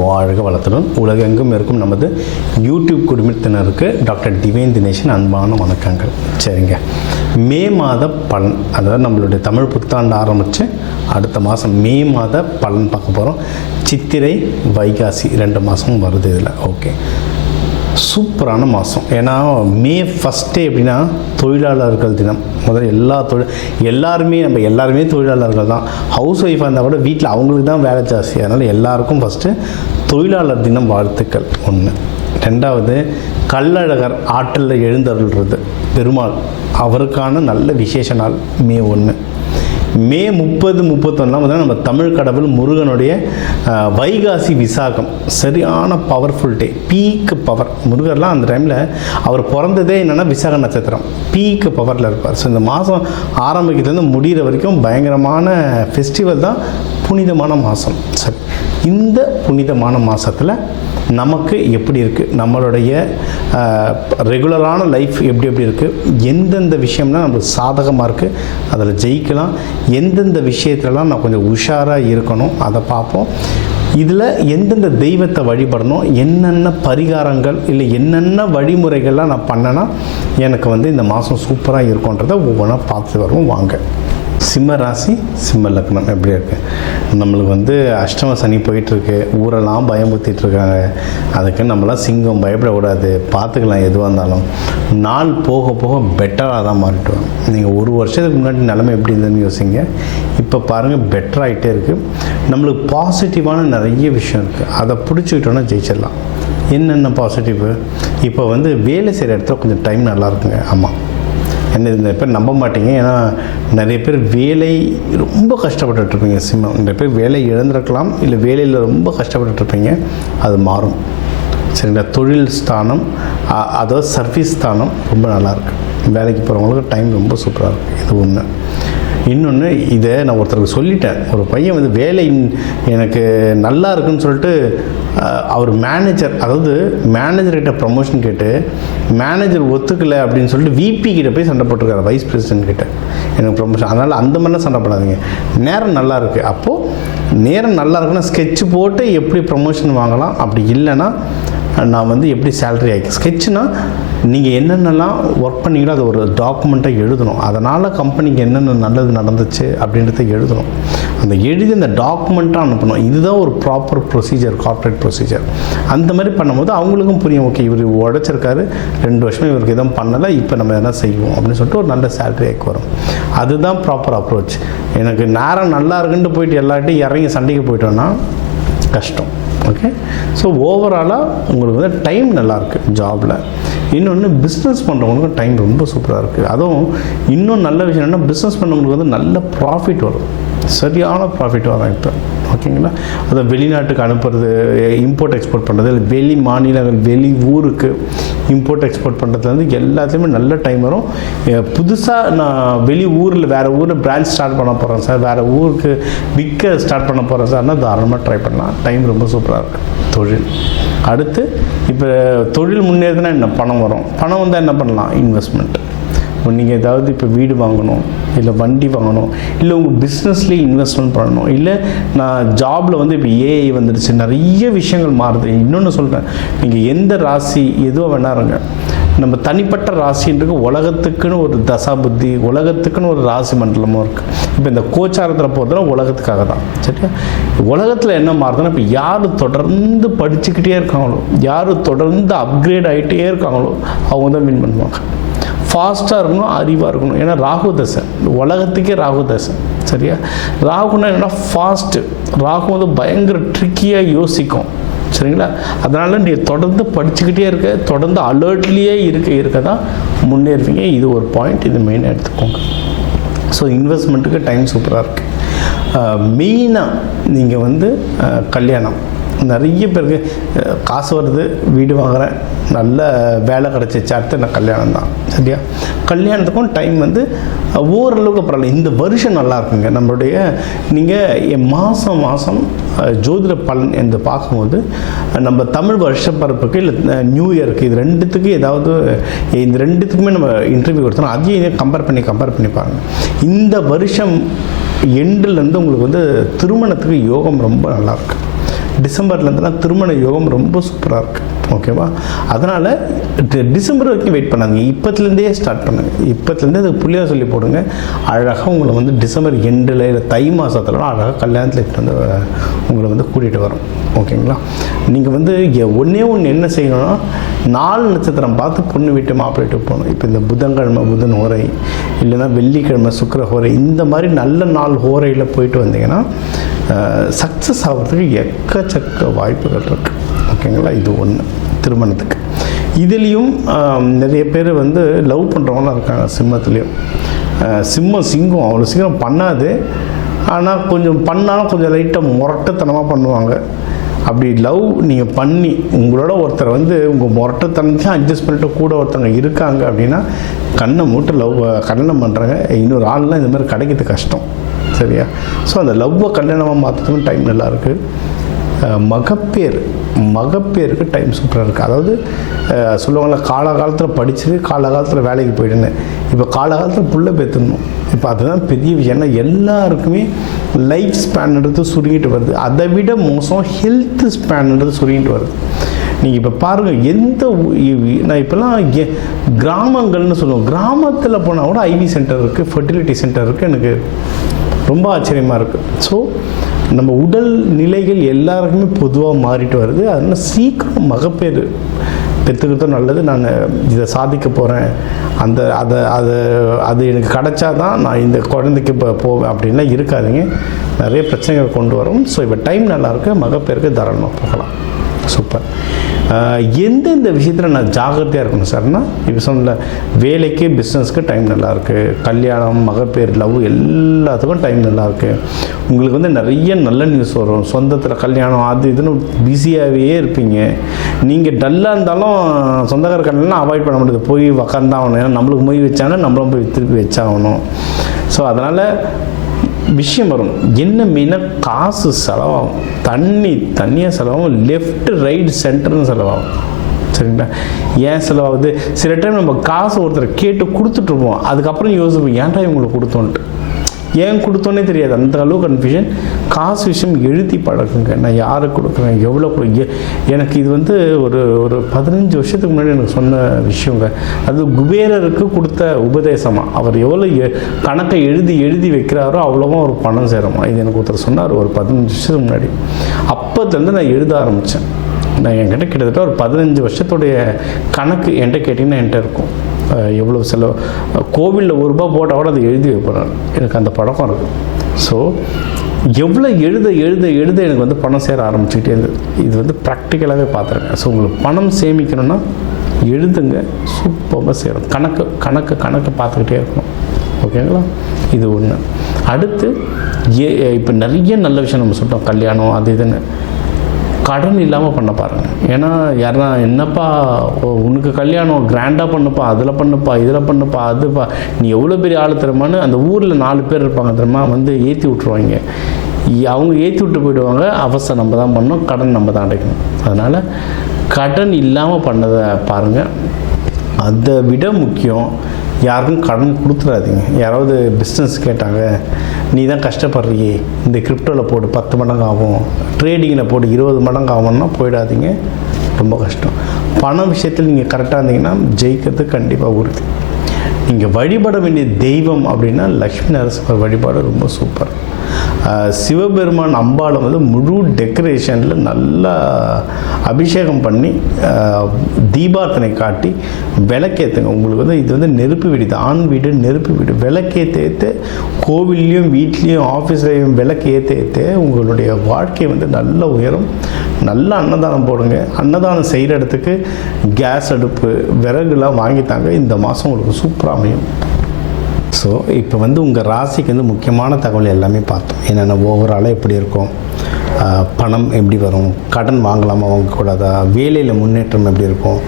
வாழ்க வளத்துடன் உலகெங்கும் இருக்கும் நமது யூடியூப் குடும்பத்தினருக்கு டாக்டர் டிவைன் தினேஷன் அன்பான வணக்கங்கள். சரிங்க, மே மாத பலன், அதாவது நம்மளுடைய தமிழ் புத்தாண்டு ஆரம்பித்து அடுத்த மாதம் மே மாத பலன் பார்க்க போகிறோம். சித்திரை வைகாசி 2 மாதமும் வருது இதில். ஓகே, சூப்பரான மாதம். ஏன்னா மே ஃபஸ்ட்டே எப்படின்னா தொழிலாளர்கள் தினம். முதல்ல எல்லாருமே தொழிலாளர்கள் தான். ஹவுஸ் ஒய்ஃபாக இருந்தால் கூட வீட்டில் அவங்களுக்கு தான் வேலை ஜாஸ்தி. அதனால் எல்லாருக்கும் ஃபஸ்ட்டு தொழிலாளர் தினம் வாழ்த்துக்கள். 1. 2வது கள்ளழகர் ஆற்றில் எழுந்தருள்றது பெருமாள், அவருக்கான நல்ல விசேஷ நாள் மே 1. மே 30, 31 நம்ம தமிழ் கடவுள் முருகனுடைய வைகாசி விசாகம், சரியான பவர்ஃபுல் டே, பீக்கு பவர். முருகர்லாம் அந்த டைமில் அவர் பிறந்ததே என்னென்னா விசாக நட்சத்திரம், பீக்கு பவரில் இருப்பார். ஸோ இந்த மாதம் ஆரம்பிக்கிறதுலேருந்து முடிகிற வரைக்கும் பயங்கரமான ஃபெஸ்டிவல் தான், புனிதமான மாதம். சரி, இந்த புனிதமான மாதத்தில் நமக்கு எப்படி இருக்குது, நம்மளுடைய ரெகுலரான லைஃப் எப்படி இருக்குது, எந்தெந்த விஷயம்லாம் நம்மளுக்கு சாதகமாக இருக்குது, அதில் ஜெயிக்கலாம், எந்தெந்த விஷயத்துலலாம் நான் கொஞ்சம் உஷாராக இருக்கணும், அதை பார்ப்போம். இதில் எந்தெந்த தெய்வத்தை வழிபடணும், என்னென்ன பரிகாரங்கள் இல்லை என்னென்ன வழிமுறைகள்லாம் நான் பண்ணேன்னா எனக்கு இந்த மாதம் சூப்பராக இருக்குன்றதை ஒவ்வொன்றா பார்த்து வருவோம். வாங்க. சிம்ம ராசி, சிம்ம லக்னம் எப்படி இருக்குது? நம்மளுக்கு அஷ்டம சனி போயிட்டுருக்கு, ஊரெல்லாம் பயமுறுத்திட்டுருக்காங்க. அதுக்கு நம்மளாம் சிங்கம் பயப்படக்கூடாது, பார்த்துக்கலாம். எதுவாக இருந்தாலும் நாள் போக போக பெட்டராக தான் மாறிட்டுவோம். நீங்கள் ஒரு வருஷத்துக்கு முன்னாடி நிலைமை எப்படி இருந்ததுன்னு யோசிங்க, இப்போ பாருங்கள் பெட்டராகிட்டே இருக்குது. நம்மளுக்கு பாசிட்டிவான நிறைய விஷயம் இருக்குது, அதை பிடிச்சிக்கிட்டோன்னா ஜெயிச்சிடலாம். என்னென்ன பாசிட்டிவ்? இப்போ வேலை செய்கிற இடத்துல கொஞ்சம் டைம் நல்லா இருக்குங்க. ஆமாம், என்ன நிறைய பேர் நம்ப மாட்டீங்க, ஏன்னா நிறைய பேர் வேலை ரொம்ப கஷ்டப்பட்டுட்ருப்பீங்க. சிம்மம் நிறைய பேர் வேலை இழந்திருக்கலாம், இல்லை வேலையில் ரொம்ப கஷ்டப்பட்டுட்ருப்பீங்க. அது மாறும். சரிங்களா? தொழில் ஸ்தானம், அதாவது சர்வீஸ் ஸ்தானம் ரொம்ப நல்லாயிருக்கு. வேலைக்கு போகிறவங்களுக்கு டைம் ரொம்ப சூப்பராக இருக்குது. இது ஒன்று. இன்னொன்று, இதை நான் ஒருத்தருக்கு சொல்லிட்டேன். ஒரு பையன் வேலை எனக்கு நல்லா இருக்குன்னு சொல்லிட்டு அவர் மேனேஜர், அதாவது மேனேஜர்கிட்ட ப்ரமோஷன் கேட்டு மேனேஜர் ஒத்துக்கலை அப்படின்னு சொல்லிட்டு விபி கிட்ட போய் சண்டை போட்டிருக்காரு, வைஸ் பிரசிடென்ட் கிட்ட, எனக்கு ப்ரமோஷன். அதனால் அந்த மாதிரிலாம் சண்டை போடாதீங்க. நேரம் நல்லா இருக்குது, அப்போது நேரம் நல்லா இருக்குன்னா ஸ்கெட்ச் போட்டு எப்படி ப்ரமோஷன் வாங்கலாம், அப்படி இல்லைன்னா நான் எப்படி சேலரி ஆகிக்கு. ஸ்கெட்ச்னால் நீங்கள் என்னென்னலாம் ஒர்க் பண்ணிங்களோ அதை ஒரு டாக்குமெண்ட்டாக எழுதணும். அதனால் கம்பெனிக்கு என்னென்ன நல்லது நடந்துச்சு அப்படின்றத எழுதணும். அந்த எழுதி அந்த டாக்குமெண்ட்டாக அனுப்பணும். இதுதான் ஒரு ப்ராப்பர் ப்ரொசீஜர், கார்ப்பரேட் ப்ரொசீஜர். அந்த மாதிரி பண்ணும்போது அவங்களுக்கும் புரியும், ஓகே இவர் உழைச்சிருக்காரு, 2 வருஷமாக இவருக்கு எதுவும் பண்ணலை, இப்போ நம்ம எதனா செய்வோம் அப்படின்னு சொல்லிட்டு ஒரு நல்ல சேலரி ஆக்கி வரும். அதுதான் ப்ராப்பர் அப்ரோச். எனக்கு நேரம் நல்லா இருக்குன்ட்டு போயிட்டு எல்லார்ட்டையும் இறங்கி சண்டைக்கு போயிட்டோன்னா கஷ்டம். ஓகே, ஸோ ஓவராலாக உங்களுக்கு டைம் நல்லாயிருக்கு ஜாபில். இன்னொன்று, பிஸ்னஸ் பண்ணுறவங்களுக்கு டைம் ரொம்ப சூப்பராக இருக்குது. அதுவும் இன்னும் நல்ல விஷயம் என்னென்னா, பிஸ்னஸ் பண்ணுறவங்களுக்கு நல்ல ப்ராஃபிட் வரும், சரியான ப்ராஃபிட் வரும் இப்போ. ஓகேங்களா? அதை வெளிநாட்டுக்கு அனுப்புறது, இம்போர்ட் எக்ஸ்போர்ட் பண்ணுறது, இல்லை வெளி மாநிலங்கள் வெளி ஊருக்கு இம்போர்ட் எக்ஸ்போர்ட் பண்ணுறதுலேருந்து எல்லாத்துலேயுமே நல்ல டைம் வரும். புதுசாக நான் வெளி ஊரில் வேறு ஊரில் பிரான்ச் ஸ்டார்ட் பண்ண போகிறேன் சார், வேறு ஊருக்கு விற்க ஸ்டார்ட் பண்ண போகிறேன் சார்னா தாராளமாக ட்ரை பண்ணலாம். டைம் ரொம்ப சூப்பராக இருக்குது. தொழில் அடுத்து, இப்போ தொழில் முன்னேறுதுன்னா என்ன, பணம் வரும். பணம் வந்தால் என்ன பண்ணலாம்? இன்வெஸ்ட்மெண்ட். இப்போ நீங்கள் ஏதாவது இப்போ வீடு வாங்கணும், இல்லை வண்டி வாங்கணும், இல்லை உங்கள் பிஸ்னஸ்லேயே இன்வெஸ்ட்மெண்ட் பண்ணணும், இல்லை நான் ஜாபில் இப்போ ஏஐ வந்துடுச்சு, நிறைய விஷயங்கள் மாறுது. இன்னொன்று சொல்கிறேன், நீங்கள் எந்த ராசி எதுவோ வேணாருங்க, நம்ம தனிப்பட்ட ராசின்றது உலகத்துக்குன்னு ஒரு தசா புத்தி, உலகத்துக்குன்னு ஒரு ராசி மண்டலமும் இருக்குது. இப்போ இந்த கோச்சாரத்தில் போகிறதுலாம் உலகத்துக்காக தான். சரியா? உலகத்தில் என்ன மாறுதுன்னா, இப்போ யார் தொடர்ந்து படிச்சுக்கிட்டே இருக்காங்களோ, யார் தொடர்ந்து அப்கிரேட் ஆகிட்டே இருக்காங்களோ அவங்க தான் வின் பண்ணுவாங்க. ஃபாஸ்ட்டாக இருக்கணும், அறிவாக இருக்கணும். ஏன்னா ராகு தசை, உலகத்துக்கே ராகு தசை. சரியா? ராகுனா என்னென்னா ஃபாஸ்ட்டு. ராகு பயங்கர ட்ரிக்கியாக யோசிக்கும். சரிங்களா? அதனால் நீங்கள் தொடர்ந்து படிச்சுக்கிட்டே இருக்க, தொடர்ந்து அலர்ட்லேயே இருக்க தான் முன்னேறுவீங்க. இது ஒரு பாயிண்ட், இது மெயினாக எடுத்துக்கோங்க. ஸோ இன்வெஸ்ட்மெண்ட்டுக்கு டைம் சூப்பராக இருக்குது. மெயினாக நீங்கள் கல்யாணம், நிறைய பேருக்கு காசு வருது, வீடு வாங்குகிறேன், நல்ல வேலை கிடச்சிச்சு, அடுத்து நான் கல்யாணம் தான். சரியா? கல்யாணத்துக்கும் டைம் ஓரளவுக்கு பரவாயில்ல. இந்த வருஷம் நல்லா இருக்குங்க. நம்மளுடைய நீங்கள் மாதம் ஜோதிட பலன் என்று பார்க்கும்போது நம்ம தமிழ் வருஷ பரப்புக்கு இல்லை நியூ இயருக்கு, இது 2த்துக்கு ஏதாவது, இந்த 2த்துக்குமே நம்ம இன்டர்வியூ கொடுத்தோம். அதையும் இதை கம்பேர் பண்ணி பாருங்கள். இந்த வருஷம் எண்டுலேருந்து உங்களுக்கு திருமணத்துக்கு யோகம் ரொம்ப நல்லாயிருக்கு. டிசம்பர்லேருந்துலாம் திருமண யோகம் ரொம்ப சூப்பராக இருக்குது. ஓகேவா? அதனால் டிசம்பர் வரைக்கும் வெயிட் பண்ணாங்க, இப்போத்துலேருந்தே ஸ்டார்ட் பண்ணுங்க. இப்போத்துலேருந்தே அதுக்கு புள்ளியாக சொல்லி போடுங்க. அழகாக உங்களை வந்து டிசம்பர் எண்டில் இல்லை தை மாதத்துலலாம் அழகாக கல்யாணத்தில் வந்து உங்களை வந்து கூட்டிகிட்டு வரும். ஓகேங்களா? நீங்கள் வந்து ஒன்றே ஒன்று என்ன செய்யணும்னா 4 நட்சத்திரம் பார்த்து பொண்ணு வீட்டு மாப்பிள்ளை வீட்டுக்கு போகணும். இப்போ இந்த புதன்கிழமை புதன் ஹோரை, இல்லைன்னா வெள்ளிக்கிழமை சுக்கிர ஹோரை, இந்த மாதிரி நல்ல நாள் ஹோரையில் போயிட்டு வந்தீங்கன்னா சக்ஸஸ் ஆகிறதுக்கு எக்கச்சக்க வாய்ப்புகள் இருக்குது. ஓகேங்களா? இது ஒன்று திருமணத்துக்கு. இதுலேயும் நிறைய பேர் வந்து லவ் பண்ணுறவங்களாம் இருக்காங்க. சிம்மத்துலேயும் சிங்கம் அவ்வளோ சீக்கிரம் பண்ணாது, ஆனால் கொஞ்சம் பண்ணாலும் கொஞ்சம் லைட்டாக முரட்டுத்தனமாக பண்ணுவாங்க. அப்படி லவ் நீங்கள் பண்ணி உங்களோட ஒருத்தர் வந்து உங்கள் முரட்டுத்தனத்தையும் அட்ஜஸ்ட் பண்ணிட்டு கூட ஒருத்தவங்க இருக்காங்க அப்படின்னா கண்ணை மூட்டு லவ் கல்யாணம் பண்ணுறாங்க. இன்னொரு ஆள்லாம் இந்த மாதிரி கிடைக்கிறது கஷ்டம். சரியா? ஸோ அந்த லவ்வை கல்யாணமாக மாற்றத்துக்கும் டைம் நல்லாயிருக்கு. மகப்பேருக்கு டைம் சூப்பராக இருக்குது. அதாவது சொல்லுவாங்களா, காலகாலத்தில் படிச்சுட்டு காலகாலத்தில் வேலைக்கு போயிடுன்னு. இப்போ காலகாலத்தில் புள்ள பெற்றுடணும். இப்போ அதுதான் பெரிய விஷயம். ஏன்னா எல்லாருக்குமே லைஃப் ஸ்பேன்ன்றது சுருங்கிட்டு வருது. அதை விட மோசம் ஹெல்த் ஸ்பேன்ன்றது சுருங்கிட்டு வருது. நீங்கள் இப்போ பாருங்கள், நான் இப்போலாம் கிராமங்கள்னு சொல்லுவோம், கிராமத்தில் போனால் கூட ஐவி சென்டர் இருக்குது, ஃபெர்டிலிட்டி சென்டர் இருக்குது. எனக்கு ரொம்ப ஆச்சரியமாக இருக்குது. ஸோ நம்ம உடல் நிலைகள் எல்லாருக்குமே பொதுவாக மாறிட்டு வருது. அதனால் சீக்கிரம் மகப்பேறு பெற்றுக்கிறதும் நல்லது. நான் இதை சாதிக்க போகிறேன், அது எனக்கு கிடைச்சா தான் நான் இந்த குழந்தைக்கு இப்போ போவேன் அப்படின்லாம் இருக்காதுங்க. நிறைய பிரச்சனைகள் கொண்டு வரும். ஸோ இப்போ டைம் நல்லாயிருக்கு, மகப்பேருக்கு தாராளமாக போகலாம். சூப்பர். எந்தெந்த விஷயத்தில் நான் ஜாகிரதையாக இருக்கணும் சார்னா, இப்போ சொன்ன வேலைக்கு பிஸ்னஸ்க்கு டைம் நல்லாயிருக்கு, கல்யாணம் மகப்பேர் லவ் எல்லாத்துக்கும் டைம் நல்லாயிருக்கு. உங்களுக்கு வந்து நிறைய நல்ல நியூஸ் வரும். சொந்தத்தில் கல்யாணம் அது இதுன்னு பிஸியாகவே இருப்பீங்க. நீங்கள் டல்லாக இருந்தாலும் சொந்தக்கார கல்யாணம்லாம் அவாய்ட் பண்ண முடியாது, போய் உக்காந்தாகணும். ஏன்னா நம்மளுக்கு மொய் வச்சாங்கன்னா நம்மளும் போய் திருப்பி வச்சாகணும். ஸோ அதனால் விஷயம் வரும். என்ன மெயினாக காசு செலவாகும், தண்ணியாக செலவாகும், லெஃப்ட் ரைட் சென்டர்னு செலவாகும். சரிங்களா? ஏன் செலவாகுது? சில டைம் நம்ம காசு ஒருத்தர் கேட்டு கொடுத்துட்ருப்போம், அதுக்கப்புறம் யோசிப்போம் ஏன்டா இவங்களுக்கு கொடுத்தோன்ட்டு. ஏன் கொடுத்தோன்னே தெரியாது, அந்த அளவு கன்ஃபியூஷன். காசு விஷயம் எழுதி பழகுங்க. நான் யாருக்கு கொடுக்குறேன், எவ்வளோ எனக்கு இது வந்து ஒரு 15 வருஷத்துக்கு முன்னாடி எனக்கு சொன்ன விஷயங்க. அது குபேரருக்கு கொடுத்த உபதேசமாக. அவர் எவ்வளோ கணக்கை எழுதி வைக்கிறாரோ அவ்வளோவா ஒரு பணம் சேருமா. இது எனக்கு ஒருத்தர் சொன்னார் ஒரு 15 வருஷத்துக்கு முன்னாடி. அப்போதுலேருந்து நான் எழுத ஆரம்பித்தேன். நான் என்கிட்ட கிட்டத்தட்ட ஒரு 15 வருஷத்துடைய கணக்கு என்கிட்ட கேட்டிங்கன்னா என்கிட்ட இருக்கும். எவ்வளோ செலவு, கோவிலில் ₹1 போட்டால் கூட அதை எழுதி வைப்பேன். எனக்கு அந்த பழக்கம் இருக்குது. ஸோ எவ்வளோ எழுத எனக்கு வந்து பணம் சேர ஆரம்பிச்சுக்கிட்டே இருந்தது. இது வந்து ப்ராக்டிக்கலாகவே பார்த்துருக்கேன். ஸோ உங்களுக்கு பணம் சேமிக்கணும்னா எழுதுங்க, சூப்பராக சேரும். கணக்கு பார்த்துக்கிட்டே இருக்கணும். ஓகேங்களா? இது ஒன்று. அடுத்து இப்போ நிறைய நல்ல விஷயம் நம்ம சொல்லிட்டோம், கல்யாணம் அது இதுன்னு. கடன் இல்லாமல் பண்ண பாருங்கள். ஏன்னா யாருன்னா என்னப்பா உனக்கு கல்யாணம் கிராண்டாக பண்ணுப்பா, அதில் பண்ணுப்பா, இதில் பண்ணுப்பா, அதுப்பா, நீ எவ்வளோ பெரிய ஆள் தருமான்னு அந்த ஊரில் 4 பேர் இருப்பாங்க தெரியுமா, வந்து ஏற்றி விட்ருவாங்க. அவங்க ஏற்றி விட்டு போயிடுவாங்க. அவசரம் நம்ம தான் பண்ணணும், கடன் நம்ம தான் அடைக்கணும். அதனால் கடன் இல்லாமல் பண்ணதை பாருங்கள். அதை விட முக்கியம், யாருக்கும் கடன் கொடுத்துடாதீங்க. யாராவது பிஸ்னஸ் கேட்டாங்க, நீ தான் கஷ்டப்படுறியே, இந்த கிரிப்டோவில் போடு 10 மடங்கு ஆகும், ட்ரேடிங்கில் போடு 20 மடங்கு ஆகும்னா போயிடாதீங்க. ரொம்ப கஷ்டம். பண விஷயத்தில் நீங்கள் கரெக்டாக இருந்தீங்கன்னா ஜெயிக்கிறது கண்டிப்பாக உறுதி. நீங்கள் வழிபட வேண்டிய தெய்வம் அப்படின்னா லக்ஷ்மி நரசிம்மர் வழிபாடு ரொம்ப சூப்பர். சிவபெருமான் அம்பாளை வந்து முழு டெக்கரேஷனில் நல்லா அபிஷேகம் பண்ணி தீபார்த்தனை காட்டி விளக்கேற்றுங்க. உங்களுக்கு வந்து இது வந்து நெருப்பு வீடு, ஆண் வீடு நெருப்பு வீடு. விளக்கேற்ற கோவில்லையும் வீட்லேயும் ஆஃபீஸ்லையும் விளக்கு ஏற்ற உங்களுடைய வாழ்க்கை வந்து நல்ல உயரும். நல்ல அன்னதானம் போடுங்க. அன்னதானம் செய்கிற இடத்துக்கு கேஸ் அடுப்பு விறகுலாம் வாங்கித்தாங்க. இந்த மாதம் உங்களுக்கு சூப்பராக அமையும். ஸோ இப்போ வந்து உங்கள் ராசிக்கு வந்து முக்கியமான தகவல் எல்லாமே பார்த்தோம். என்னென்ன ஓவராலாக எப்படி இருக்கும், பணம் எப்படி வரும், கடன் வாங்கலாமா வாங்கக்கூடாதா, வேலையில் முன்னேற்றம் எப்படி இருக்கும்,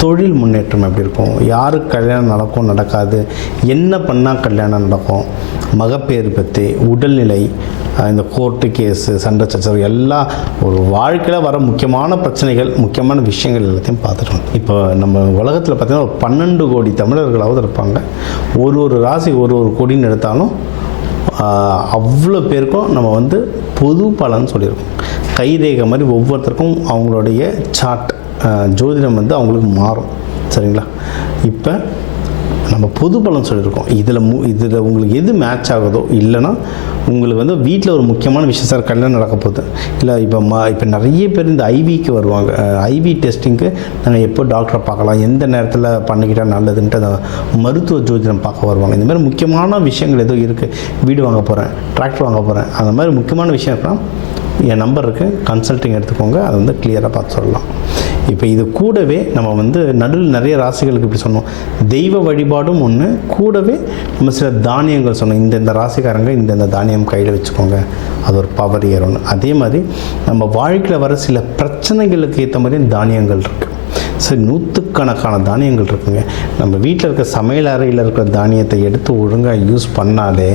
தொழில் முன்னேற்றம் எப்படி இருக்கும், யாருக்கு கல்யாணம் நடக்கும் நடக்காது, என்ன பண்ணால் கல்யாணம் நடக்கும், மகப்பேறு பற்றி, உடல்நிலை, இந்த கோர்ட்டு கேஸு சண்டை சச்சரவு எல்லாம் ஒரு வாழ்க்கையில் வர முக்கியமான பிரச்சனைகள், முக்கியமான விஷயங்கள் எல்லாத்தையும் பார்த்துட்டோம். இப்போ நம்ம உலகத்தில் பார்த்திங்கன்னா ஒரு 12 கோடி தமிழர்களாவது இருப்பாங்க. ஒரு ராசி ஒரு கோடின்னு எடுத்தாலும் அவ்வளோ பேருக்கும் நம்ம வந்து பொது பலன் சொல்லியிருக்கோம். கைரேகை மாதிரி ஒவ்வொருத்தருக்கும் அவங்களுடைய சார்ட் ஜோதிடம் வந்து அவங்களுக்கு மாறும். சரிங்களா? இப்போ நம்ம பொது பலன் சொல்லியிருக்கோம். இதில் உங்களுக்கு எது மேட்ச் ஆகுதோ, இல்லைனா உங்களுக்கு வந்து வீட்டில் ஒரு முக்கியமான விஷயம், சார் கல்யாணம் நடக்க போகுது, இல்லை இப்போ நிறைய பேர் இந்த ஐவிக்கு வருவாங்க. ஐவி டெஸ்டிங்க்கு நாங்கள் எப்போ டாக்டரை பார்க்கலாம், எந்த நேரத்தில் பண்ணிக்கிட்டால் நல்லதுன்ட்டு அந்த மருத்துவ ஜோதிடம் பார்க்க வருவாங்க. இந்த மாதிரி முக்கியமான விஷயங்கள் ஏதோ இருக்குது, வீடு வாங்க போகிறேன், டிராக்டர் வாங்க போகிறேன், அந்த மாதிரி முக்கியமான விஷயம் இருக்கலாம், என் நம்பர் இருக்குது, கன்சல்ட்டிங் எடுத்துக்கோங்க, அதை வந்து கிளியராக பார்த்து சொல்லலாம். இப்போ இது கூடவே நம்ம வந்து நடுவில் நிறைய ராசிகளுக்கு இப்படி சொன்னோம், தெய்வ வழிபாடும் ஒன்று, கூடவே நம்ம சில தானியங்கள் சொன்னோம். இந்த ராசிக்காரங்க இந்த தானியம் கையில் வச்சுக்கோங்க, அது ஒரு பவர் ஏறணும். அதே மாதிரி நம்ம வாழ்க்கையில் வர சில பிரச்சனைகளுக்கு ஏற்ற மாதிரி தானியங்கள் இருக்குது. சரி, நூற்றுக்கணக்கான தானியங்கள் இருக்குங்க. நம்ம வீட்டில் இருக்க சமையல் அறையில் இருக்கிற தானியத்தை எடுத்து ஒழுங்காக யூஸ் பண்ணாலே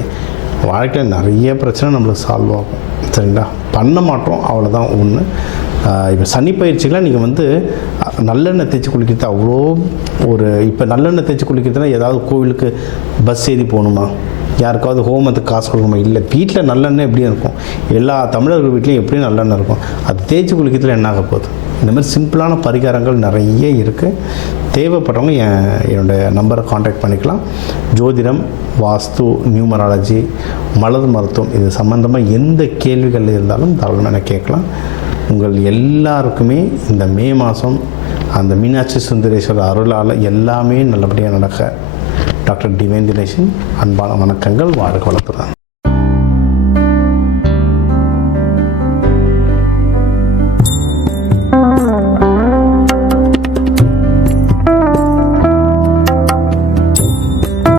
வாழ்க்கையில் நிறைய பிரச்சனை நம்மளுக்கு சால்வ் ஆகும். சரிங்களா? பண்ண மாட்டோம், அவ்வளோதான் ஒன்று. இப்போ சனி பயிற்சிக்கெலாம் நீங்கள் வந்து நல்லெண்ணெய் தேய்ச்சி குளிக்கிறது அவ்வளோ இப்போ நல்லெண்ணெய் தேய்ச்சி குளிக்கிறதுனா ஏதாவது கோவிலுக்கு பஸ் ஏறி போகணுமா, யாருக்காவது ஹோமத்துக்கு காசு கொடுக்கணுமா? இல்லை, வீட்டில் நல்லெண்ணெய் எப்படியும் இருக்கும், எல்லா தமிழர்கள் வீட்லேயும் எப்படியும் நல்லெண்ணெய் இருக்கும். அது தேய்ச்சி குளிக்கிறதுல என்ன ஆக போகுது? இந்த மாதிரி சிம்பிளான பரிகாரங்கள் நிறைய இருக்குது. தேவைப்படுறவங்க என்னோடய நம்பரை காண்டாக்ட் பண்ணிக்கலாம். ஜோதிடம், வாஸ்து, நியூமராலஜி, மலர் மருத்துவம், இது சம்மந்தமாக எந்த கேள்விகள் இருந்தாலும் தாராளமாக கேட்கலாம். உங்கள் எல்லாருக்குமே இந்த மே மாதம் அந்த மீனாட்சி சுந்தரேஸ்வரர் அருளால் எல்லாமே நல்லபடியாக நடக்க டாக்டர் டிவைன் தினேஷன் அன்பான வணக்கங்கள். வாழ்க வளத்துடன்.